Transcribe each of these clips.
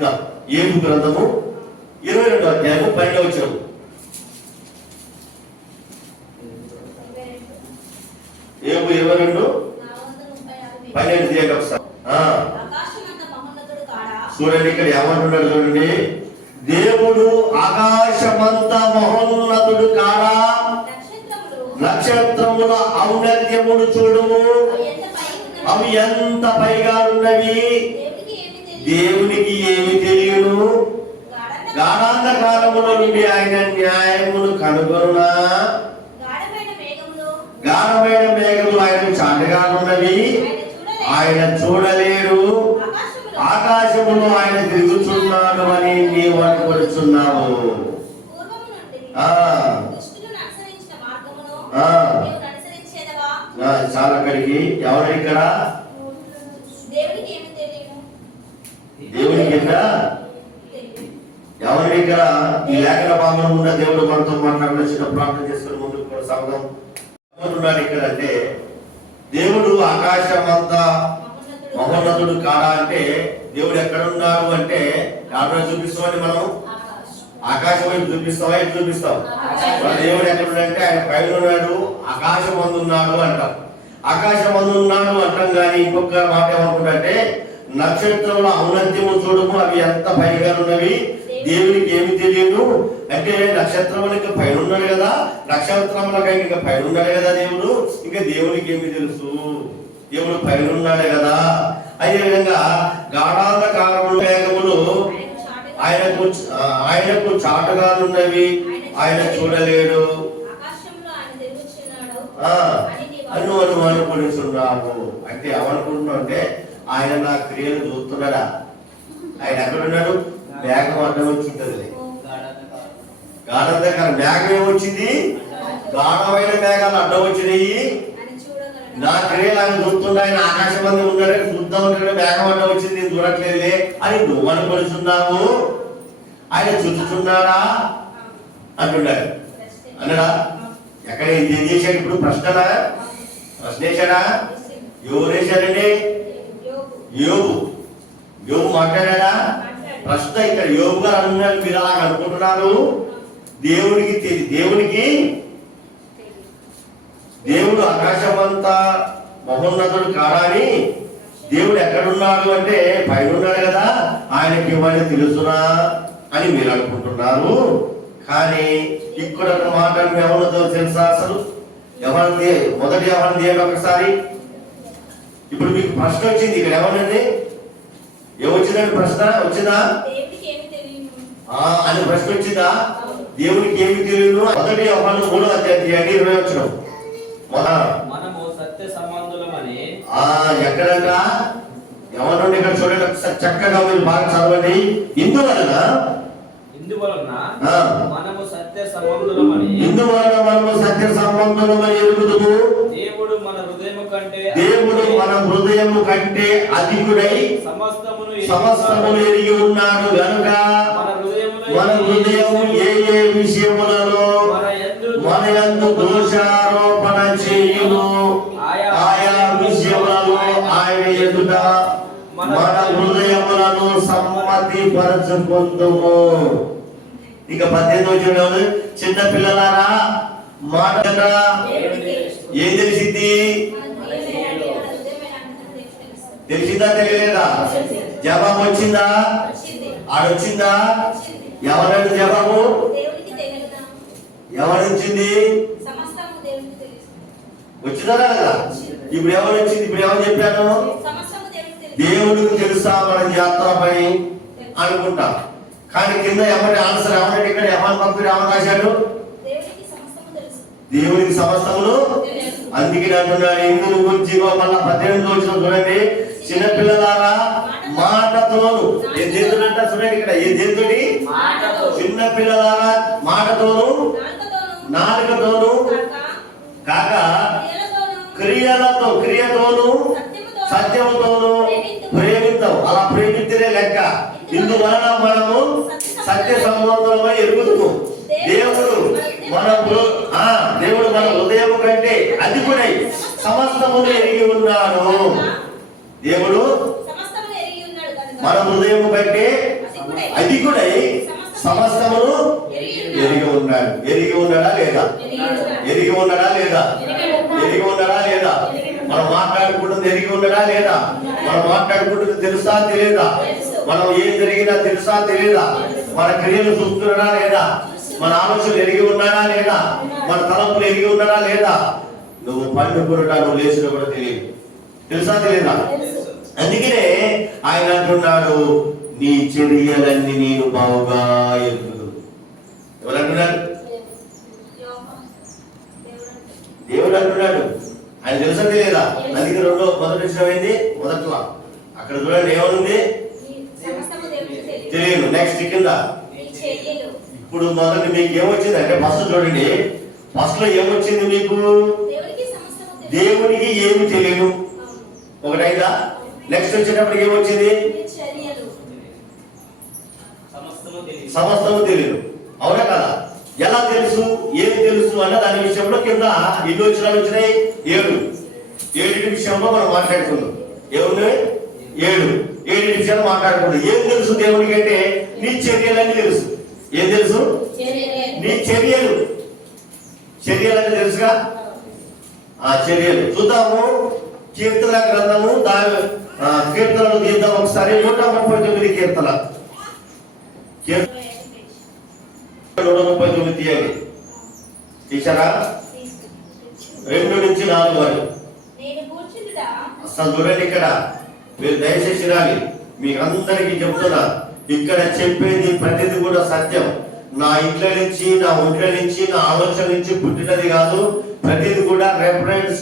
చూద్దాం. యోబు గ్రంథము 22వ అధ్యాయము 12వ వచనం. యోబు 22:12 తీయండి ఒకసారి. చూడండి, ఇక్కడ ఏమంటున్నాడు చూడండి. దేవుడు ఆకాశమంత మహోన్నతుడు కాడా, నక్షత్రముల ఔన్నత్యమును చూడుము, అవి ఎంత పైగా ఉన్నవి, దేవునికి ఏమి తెలియను. గాఢాంధకారములో నుండి ఆయన న్యాయమును కనుగొనునా, గాఢమైన మేఘములు ఆయన చాటుగా ఉన్నవి, ఆయన చూడలేడు. ఆకాశములో ఆయన తిరుగుతున్నాడు అని నీవు అనుకొనుచున్నావు. చాలా అక్కడికి ఎవరు ఇక్కడ దేవునికి ఎవరి ఇక్కడ ఈ లేఖన భాగంలో ఉన్న దేవుడు మనతో మాట్లాడిన చిన్న ప్రార్థన చేసుకుని ముందుకు కూడా సాగుదాం. ఉన్నాడు ఇక్కడ అంటే దేవుడు ఆకాశమంతా మహోన్నతుడు కాడా అంటే దేవుడు ఎక్కడ ఉన్నాడు అంటే కారణం చూపిస్తామని మనం ఆకాశం వైపు చూపిస్తావా, ఎటు చూపిస్తాం? దేవుడు ఎక్కడ ఉన్నాడంటే ఆయన పైన ఉన్నాడు, ఆకాశం అందున్నాడు అంటాం. ఆకాశం అందున్నాడు అంటాం. కానీ ఇంకొక మాట ఏమనుకుంటే నక్షత్రముల ఔన్నత్యము చూడము, అవి ఎంత పైగా ఉన్నవి, దేవునికి ఏమి తెలియదు. అంటే నక్షత్రములకి పైన ఉన్నాడు కదా, నక్షత్రములకి ఇంకా పైన ఉన్నాడు కదా దేవుడు, ఇంకా దేవునికి ఏమి తెలుసు, దేవుడు పైన ఉన్నాడు కదా. అదేవిధంగా గాఢాంధకారములు మేఘములు ఆయనకు చాటుగా ఉన్నవి, ఆయన చూడలేడు అని నువ్వు అనుకుంటున్నావు. అంటే ఏమనుకుంటున్నావు అంటే ఆయన నా క్రియలు చూస్తున్నాడా. ఆయన ఎక్కడున్నాడు? మేఘం అడ్డం వచ్చి ఉంటుంది. గాఢాంధకారం మేఘం ఏమొచ్చింది? గాఢమైన మేఘాలు అడ్డం వచ్చినాయి. నా క్రియలు ఆయన చూస్తుండే, ఆయన ఆకాశం మంది ఉన్నాడే చూద్దాం ఉంటాడు, మేఘం అడ్డం వచ్చింది నేను చూడట్లేదులే అని నువ్వు అనుకుంటున్నావు. ఆయన చూస్తున్నాడా అంటున్నాడు. అన్నాడా? ఎక్కడ ఏం చేశాడు? ఇప్పుడు ప్రశ్ననా? ప్రశ్న వేశాడా? ఎవరు వేశాడండి? యోబు మాట్లాడా? ప్రశ్న ఇక్కడ యోబు గారు అన్నారు. మీరు అలా అనుకుంటున్నారు. దేవుడు ఆకాశమంతా మహోన్నతుడు కాడాని, దేవుడు ఎక్కడున్నాడు అంటే పైన ఉన్నాడు కదా, ఆయనకి ఇవ్వని తెలుసునా అని మీరు అనుకుంటున్నారు. కానీ ఇక్కడ ఒక మాట ఎవరితో తెలుసా? అసలు ఎవరిది? మొదటి ఎవరిది అని ఒకసారి ఇప్పుడు మీకు ప్రశ్న వచ్చింది. ఇక్కడ ఎవరండి? ఏమొచ్చిందండి ప్రశ్న? వచ్చిందా అని ప్రశ్న వచ్చిందా? దేవునికి ఏమి తెలియదు. మొదటి ఎవరు 3వ అధ్యాయం 20వ వచనం. మనము సత్య సంబంధులమని ఎక్కడంట ఎవరు? ఇక్కడ చూడండి ఒకసారి చక్కగా మీరు బాగా చదవండి. ఇందువలన మనము సత్య సంబంధులమని ఎరుగుదుము. దేవుడు మన హృదయము కంటే అధికుడై సమస్తమును ఎరిగి ఉన్నాడు గనుక మన హృదయము ఏ విషయములలో మన యందు దోషారోపణ చేయును, ఆయా విషయములలో ఆయన ఎదుట మన హృదయములను సమ్మతి పరచుకొందుము. ఇక 18వ వచనం, చిన్న పిల్లలారా మాట ఏం తెలిసింది? తెలిసిందా తెలియలేదా? జవాబు వచ్చిందా? ఆడొచ్చిందా? ఎవరండి జవాబు? ఎవరొచ్చింది? వచ్చిందా కదా? ఇప్పుడు ఎవరు వచ్చింది? ఇప్పుడు ఎవరు చెప్పాను? దేవుడికి తెలుసా మన యాత్రపై అనుకుంటాం. కానీ కింద ఎవరి ఆన్సర్ ఎవరంటే ఇక్కడ ఎవరి పంపిణీ ఎవరు రాశాడు? దేవుడికి సమస్తమును. అందుకే అంటున్నాడు ఇందులో గురించి మళ్ళా 18వ వచనం చూడండి. చిన్నపిల్లలారా మాటతోను ఏ చేతుడంట చూడండి ఇక్కడ ఏ చేతుడి? చిన్న పిల్లలారా మాటతోను నాలుకతోను కాక క్రియతోను సత్యముతోను ప్రేమిద్దాం. అలా ప్రేమిస్తేనే లెక్క. ఇందువలన మనము సత్య సంబంధమై ఎరుగుదుము. దేవుడు మన హృదయం కంటే అధికుడై సమస్తమును ఎరిగి ఉన్నాడు. దేవుడు మన హృదయం కంటే సమస్తమును ఎరిగి ఉన్నాడు. ఎరిగి ఉన్నాడా లేదా? ఎరిగి ఉన్నాడా లేదా? ఎరిగి ఉన్నాడా లేదా? మనం మాట్లాడుకుంటుంది ఎరిగి ఉన్నాడా లేదా? మనం మాట్లాడుకుంటుంది తెలుసా తెలియదా? మనం ఏం జరిగినా తెలుసా తెలియదా? మన క్రియలు చూస్తున్నాడా లేదా? మన ఆలోచనలు ఎరిగి ఉన్నాడా లేదా? మన తలంపులు ఎరిగి ఉన్నాడా లేదా? నువ్వు పండుకున్నటా నువ్వు లేచిన కూడా తెలియదు. తెలుసా తెలియదా? అందుకనే ఆయన అంటున్నాడు, నీ చర్యలన్నీ నేను బావుగా ఎరుగుదు. ఎవరంటున్నాడు? దేవుడు అంటున్నాడు. ఆయన తెలుసా తెలియదా? అందుకే మొదటి విషయం ఏంది? మొదట్లో అక్కడ చూడండి ఏమనుంది? తెలియదు. నెక్స్ట్ కింద ఇప్పుడు మొదటి మీకు ఏమొచ్చింది అంటే ఫస్ట్ చూడండి, ఫస్ట్ లో ఏమొచ్చింది మీకు? దేవునికి ఏమి తెలియదు ఒకటైందా? నెక్స్ట్ వచ్చేటప్పటికి ఏమొచ్చింది? సమస్తము తెలియదు. అవునా కదా? ఎలా తెలుసు, ఏం తెలుసు అన్న దాని విషయంలో కింద ఇల్లు వచ్చినాయి 7 విషయంలో మనం మాట్లాడుకుందాం. ఏమున్నాయి? 7 విషయాలు మాట్లాడుకుందాం. ఏం తెలుసు దేవునికి అంటే నీ చర్యలన్నీ తెలుసు. ఏం తెలుసు? నీ చర్యలు. చర్యలన్నీ తెలుసుగా? ఆ చర్యలు చూద్దాము. కీర్తన గ్రంథము కీర్తనలు తీద్దాం ఒకసారి. 139 కీర్తన 139 తీయండి. తీసారా? 2 నుంచి 4 వరకు. అసలు చూడండి, ఇక్కడ మీరు దయచేసి రాలి. మీకు అందరికీ చెప్తున్నా, ఇక్కడ చెప్పేది ప్రతిది కూడా సత్యం. నా ఇంట్లో నుంచి, నా ఒంట్లో నుంచి, నా ఆలోచన నుంచి పుట్టినది కాదు. ప్రతిది కూడా రెఫరెన్స్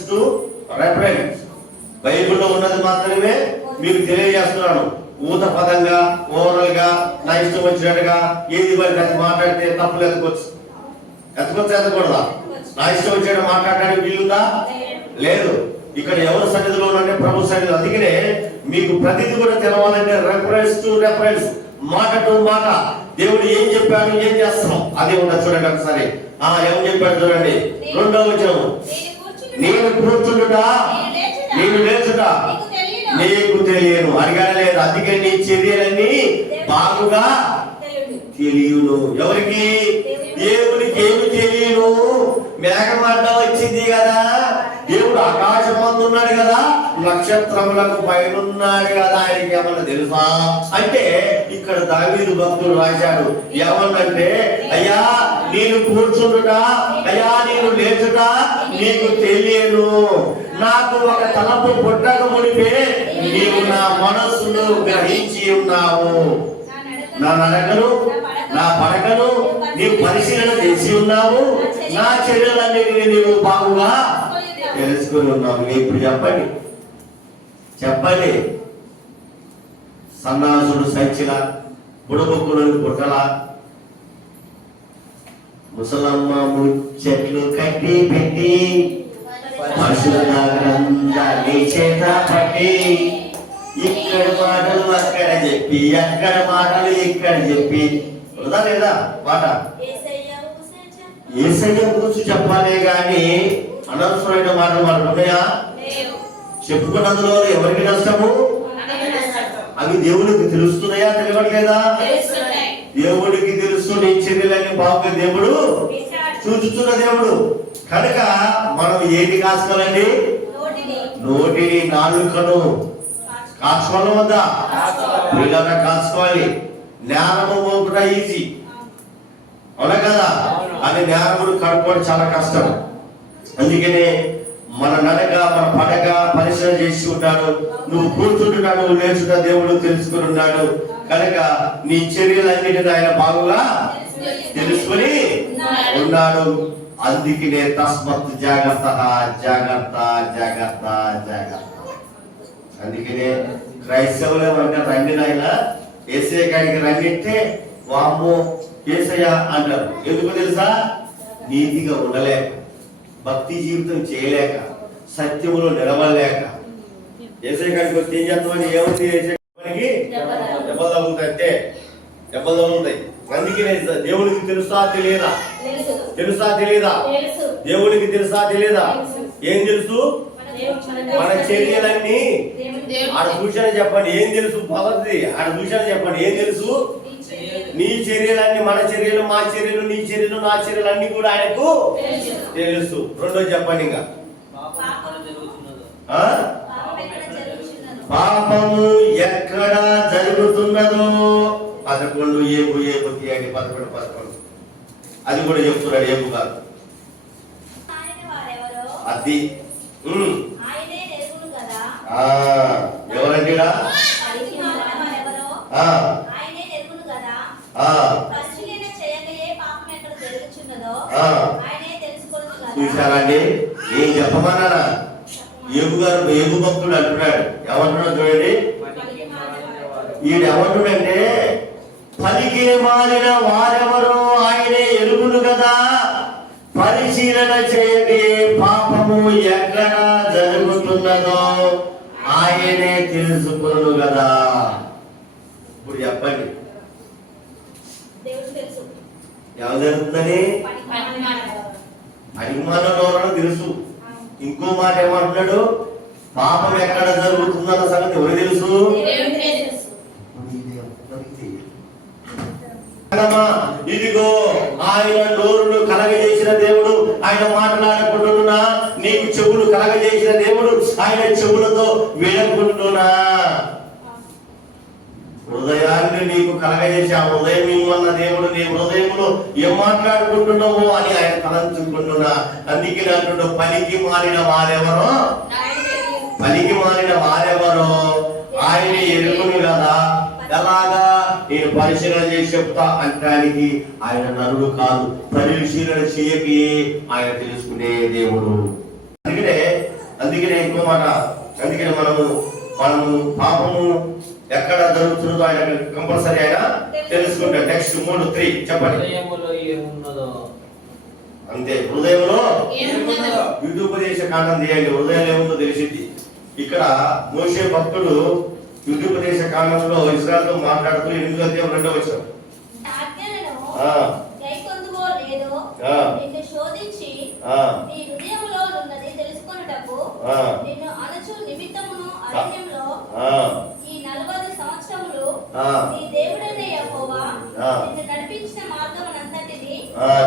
బైబిల్లో ఉన్నది మాత్రమే మీకు తెలియజేస్తున్నాను. ఊత పదంగా ఓవరాల్ గా నా ఇష్టం వచ్చినట్టుగా ఏది పడితే అది మాట్లాడితే తప్పులు ఎత్తకూడదా? నా ఇష్టం వచ్చినట్టు మాట్లాడడానికి వీలుందా? లేదు. ఇక్కడ ఎవరి సన్నిధిలో అంటే ప్రభు సన్నిధి. అందుకనే మీకు ప్రతిదీ కూడా తెలవాలంటే రెఫరెన్స్ మాట టు మాట దేవుడు ఏం చెప్పాడు, ఏం చేస్తున్నాం అది ఉండదు. చూడండి ఒకసారి. ఏమని చెప్పాడు చూడండి. 2వ వచనం, నేను కూర్చుండుట నేను లేచుట నీకు తెలియను అడిగానే లేదు. అందుకే నీ చర్యలన్నీ బాగుగా తెలియను. ఎవరికి? దేవునికి ఏమి తెలియను? మేఘమాట వచ్చింది కదా, దేవుడు ఆకాశం అందున్నాడు కదా, నక్షత్రములకు పైన ఉన్నాడు కదా, ఆయనకి ఏమన్నా తెలుసా అంటే ఇక్కడ దావీదు భక్తుడు రాశాడు. ఏమన్నంటే, అయ్యా నేను కూర్చుండుట, అయ్యా నేను లేచుట నీకు తెలియను. నాకు ఒక తలపు పుట్టక మునిపే నీవు నా మనస్సును గ్రహించి ఉన్నావు. నా నడకను నా పడకను నీవు పరిశీలన చేసి ఉన్నావు. నా చర్యలన్నిటిని నీవు బాగుగా తెలుసుకుని ఉన్నావు. ఇప్పుడు చెప్పండి సన్నాసుడు సంచిల బుడబొక్కులు పుట్టల ముసలమ్మ ముచ్చట్లు కట్టి పెట్టి పశువుల గ్రంథాన్ని చేత పట్టి ఇక్కడ మాటలు అక్కడ చెప్పి అక్కడ మాటలు ఇక్కడ చెప్పి వృధా లేదా మాట? యేసయ్య కూర్చు చెప్పాలే గాని అనవసరమైన మాటలు మాట్లాడుతున్నాయా? చెప్పుకున్నందులో ఎవరికి నష్టము? అవి దేవుడికి తెలుస్తున్నాయా తెలియట్లేదా? దేవుడికి తెలుసు. నీ చర్యలన్నీ బాగుంది. దేవుడు చూచుతున్న దేవుడు కనుక మనం ఏది కాసుకోవాలండి? నోటిని నాలుకను కాచుకోవడం వద్దా? పిల్లగా కాచుకోవాలి. జ్ఞానము కూడా ఈజీ, అవునా కదా? అది జ్ఞానమును కనుక్కోవడం చాలా కష్టం. అందుకనే మన నడక మన పడక పరిశ్రమ చేసి ఉన్నాడు. నువ్వు కూర్చుంటున్నాడు, నువ్వు లేచుట దేవుడు తెలుసుకుని ఉన్నాడు. కనుక నీ చర్యలన్నిటిని ఆయన బాగుగా తెలుసుకుని ఉన్నాడు. అందుకనే తస్మత్ జాగ్రత్త జాగ్రత్త జాగ్రత్త జాగ్రత్త. అందుకనే క్రైస్తవులు ఏమంటారు? రండి నాయన యేసయ్య గారికి రండితే వామ్మో యేసయ్య అంటారు. ఎందుకు తెలుసా? నీతిగా ఉండలేక, భక్తి జీవితం చేయలేక, సత్యములో నిలవలేక. యేసయ్య గారికి వస్తే ఏం చేస్తామని ఏముంది? యేసయ్యకి దెబ్బలు తగులుతాయి, దెబ్బలు తగులుతాయి. అందుకనే దేవుడికి తెలుసా తెలియదా? తెలుసా తెలియదా? దేవుడికి తెలుసా తెలియదా? ఏం తెలుసు? మన చర్యలన్నీ ఆడ చూశాను చెప్పండి. ఏం తెలుసు? భగవద్ది ఆడ చూశాను చెప్పండి. ఏం తెలుసు? నీ చర్యలన్నీ, మన చర్యలు, మా చర్యలు, నీ చర్యలు, నా చర్యలు అన్ని కూడా ఆయనకు తెలుసు. రెండో చెప్పండి ఇంకా. ఆ? పాపము ఎక్కడ జరుగుతున్నదో 11 ఏబు తీయండి. 11 అది కూడా చెప్తున్నాడు. ఏబు కాదు అది. ఎవరండి? చూసారండి, ఏం చెప్పమన్నారా? ఏబు భక్తుడు అంటున్నాడు. ఏమంటున్నాడు చూడండి. ఈడెవరుడంటే పలికి మారిన వారెవరో ఆయనే ఎరుగును కదా, పరిశీలన చేయని పాపము ఎక్కడ జరుగుతున్నదో ఆయనే తెలుసుకును కదా. ఇప్పుడు చెప్పండి, ఎవరు జరుగుతుందని? అభిమానంలో తెలుసు. ఇంకో మాట ఏమంటున్నాడు? పాపం ఎక్కడ జరుగుతుందన్న సంగతి ఎవరు తెలుసు? ఇదిగో ఆయన నోరును కలగజేసిన దేవుడు, ఆయన మాట్లాడకుండా నీకు చెవులు కలగజేసిన దేవుడు, ఆయన చెవులతో వినకుంటున్నా హృదయాన్ని నీకు కలగజేసి ఆ హృదయం ఇవ్వన్న దేవుడు నీ హృదయంలో ఏం మాట్లాడుకుంటున్నావో అని ఆయన తలంచుకుంటున్నా. అందుకే అంటుండో పలికి మారిన వారెవరో ఆయన ఎరుగును కదా. ఎలాగా? నేను పరిశీలన చేసి చెప్తా అంటానికి ఆయన నరుడు కాదు. పరిశీలన చేయకి ఆయన తెలుసుకునే దేవుడు. అందుకనే ఇంకో మాట, అందుకనే మనము పాపము ఎక్కడ జరుగుతుందో ఆయన కంపల్సరీ ఆయన తెలుసుకుంటాడు. నెక్స్ట్ 3:3 చెప్పండి. అంతే, హృదయంలో యుద్ధోపదేశ కాండం తీయండి. హృదయంలో ఏముందో తెలిసింది. ఇక్కడ మోషే భక్తుడు యుద్ధోపదేశ కాండంలో ఇశ్రాయేలుతో మాట్లాడుతూ 8వ అధ్యాయం 2వ వచనం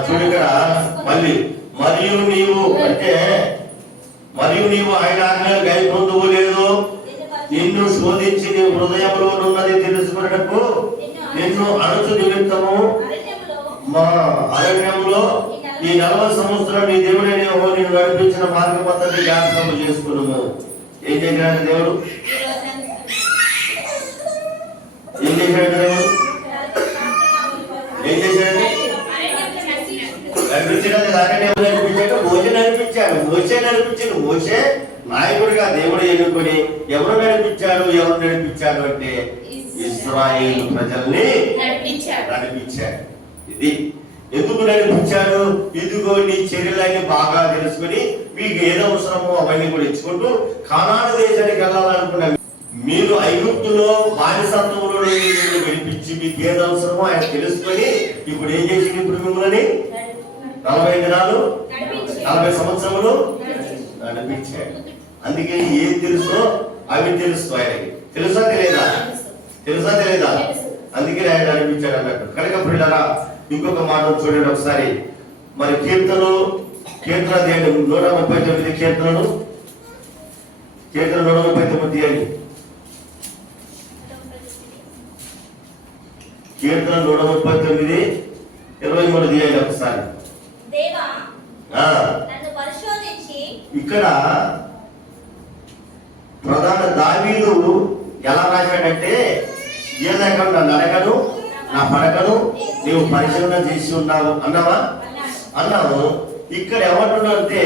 చూడు ఇక్కడ మళ్ళీ మరియు నీవు ఆయన ఆజ్ఞలు గైకొందువు లేదు, నిన్ను శోధించి నీ హృదయంలో ఉన్నది తెలుసుకున్నటకు నిన్ను అణచు నిమిత్తము మా అరణ్యంలో ఈ 40 సంవత్సరం నీ దేవుడైన యెహోవా నిన్ను నడిపించిన మార్గ పద్ధతి జ్ఞాపకం చేసుకున్నాము. ఏం చేశాడు దేవుడు? ఏం చేశాడు దేవుడు? ఏం చేశాడు? మోషే నడిపించాడు. మోషే నాయకుడిగా దేవుడు ఎన్నుకొని ఎవరు నడిపించాడు అంటే ఇశ్రాయేలు ప్రజల్ని నడిపించాడు. ఇది ఎందుకు నడిపించాడు? ఇదిగో నీ చర్యలన్నీ బాగా తెలుసుకుని మీకు ఏదో అవసరమో అవన్నీ కూడా ఇచ్చుకుంటూ కానాను దేశానికి వెళ్ళాలనుకున్న మీరు ఐగుప్తులో బానిసత్వంలో విడిపించి మీకు ఏది అవసరమో ఆయన తెలుసుకొని ఇప్పుడు ఏం చేసింది? ఇప్పుడు మిమ్మల్ని 40 దినాలు 40 సంవత్సరములు నడిపించాడు. అందుకే ఏం తెలుసో అవి తెలుసు ఆయనకి. తెలుసా తెలియదా? అందుకే ఆయన నడిపించాడు అన్నట్టు. కనుక పిల్లరా ఇంకొక మాట చూడండి ఒకసారి. మరి కీర్తన 139 కీర్తన 139 అని కీర్తన 139 23 తీయండి ఒకసారి. ఇక్కడ ప్రధాన దావీదు ఎలా రాశాడంటే ఏ రకం నా నడకను నా పడకను నీవు పరిశీలన చేసి ఉన్నావు అన్నావు. ఇక్కడ ఏమంటున్నావు అంటే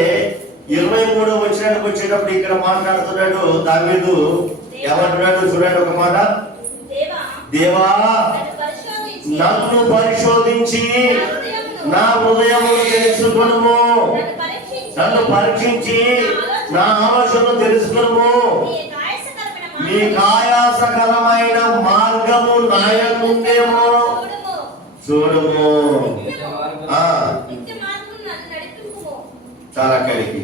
23వ వచనానికి వచ్చేటప్పుడు ఇక్కడ మాట్లాడుతున్నాడు దావీదు. ఏమంటున్నాడు చూడండి ఒక మాట. దేవా నన్ను పరిశోధించి నా హృదయమును తెలుసుకొనుము, నన్ను పరీక్షించి నా ఆలోచనను తెలుసుకొనుము, నీ ఆయాసకరమైన మార్గము నాయకుందేమో చూడుము. చాలా కలిగి